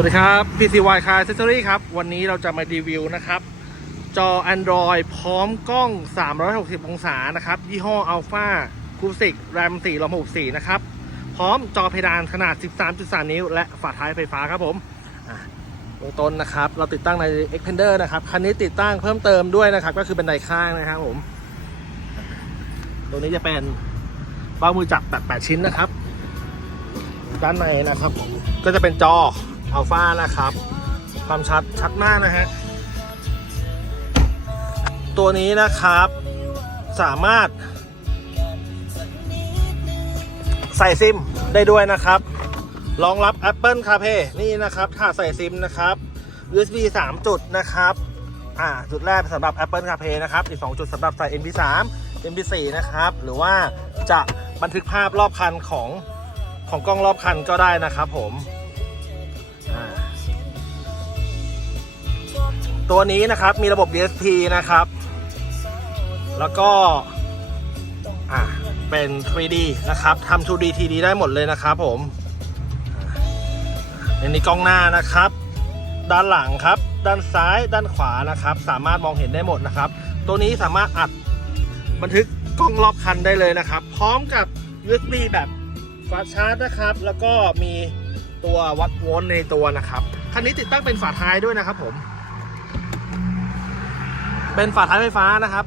วัสดีครับ PCY Car Accessory ครับ วันนี้เราจะมารีวิวนะครับ จอ Android พร้อมกล้อง 360 องศานะครับ ยี่ห้อ Alpha c u s i c RAM 4 ROM 64 นะครับ พร้อมจอเพดานขนาด 13.3 นิ้ว และฝาท้ายไฟฟ้าครับผมเบื้องต้นนะครับ เราติดตั้งใน Expander นะครับ คันนี้ติดตั้งเพิ่มเติมด้วยนะครับ ก็คือเป็นไดข้างนะครับผม ตัวนี้จะเป็นเบ้ามือจับแบบ8ชิ้นนะครับ ด้านในนะครับผมก็จะเป็นจอ อัลฟานะครับ ความชัดชัดมากนะฮะ ตัวนี้นะครับสามารถ ใส่ซิมได้ด้วยนะครับรองรับ Apple CarPlay นี่นะครับถ้าใส่ซิมนะครับ USB 3 จุดนะครับอ่าจุดแรกสำหรับ Apple CarPlay นะครับ อีก 2 จุดสำหรับใส่ MP3 MP4 นะครับ หรือว่าจะบันทึกภาพรอบคันของของกล้องรอบคันก็ได้นะครับผม ตัวนี้นะครับมีระบบ DSP นะครับ แล้วก็อ่าเป็น 3D นะครับทำ 2D 3D ได้หมดเลยนะครับผมอันนี้กล้องหน้านะครับ ด้านหลังครับ ด้านซ้ายด้านขวานะครับ สามารถมองเห็นได้หมดนะครับ ตัวนี้สามารถอัดบันทึกกล้องรอบคันได้เลยนะครับ พร้อมกับ USB แบบฟาชาร์จนะครับ แล้วก็มีตัววัดโวลต์ในตัวนะครับ คันนี้ติดตั้งเป็นฝาท้ายด้วยนะครับผม เป็นฝาท้ายไฟฟ้านะครับ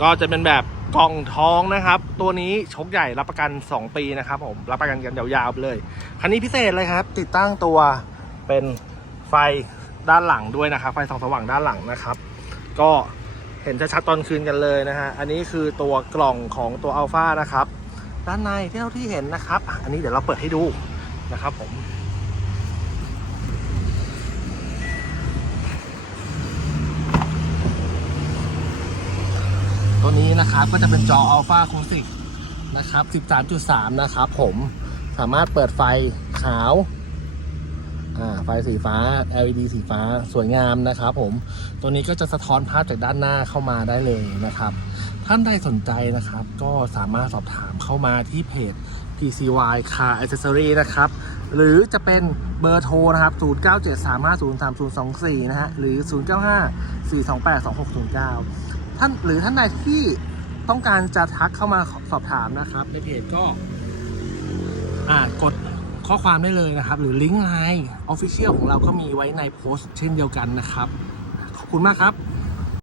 ก็จะเป็นแบบกล่องท้องนะครับ ตัวนี้ชกใหญ่รับประกัน 2 ปีนะครับผมรับประกันกันยาวๆเลย คันนี้พิเศษเลยครับ ติดตั้งตัวเป็นไฟด้านหลังด้วยนะครับ ไฟส่องสว่างด้านหลังนะครับ ก็เห็นชัดๆตอนคืนกันเลยนะฮะอันนี้คือตัวกล่องของตัวอัลฟานะครับ ด้านในที่เราที่เห็นนะครับ อันนี้เดี๋ยวเราเปิดให้ดูนะครับผม ตัวนี้นะครับก็จะเป็นจอ Alpha c o s i c นะครับ 13.3 นะครับผมสามารถเปิดไฟขาวอ่าไฟสีฟ้า LED สีฟ้าสวยงามนะครับผม ตัวนี้ก็จะสะท้อนภาพจากด้านหน้าเข้ามาได้เลยนะครับ ท่านใดสนใจนะครับ ก็สามารถสอบถามเข้ามาที่เพจ PCY Car Accessory นะครับ หรือจะเป็นเบอร์โทรนะครับ 0973503024 นะฮะ หรือ 0954282609 ท่านหรือท่านใดที่ต้องการจะทักเข้ามาสอบถามนะครับในเพจก็อ่ากดข้อความได้เลยนะครับ หรือลิงก์ไลน์ออฟฟิเชียลของเราก็มีไว้ในโพสต์เช่นเดียวกันนะครับ ขอบคุณมากครับ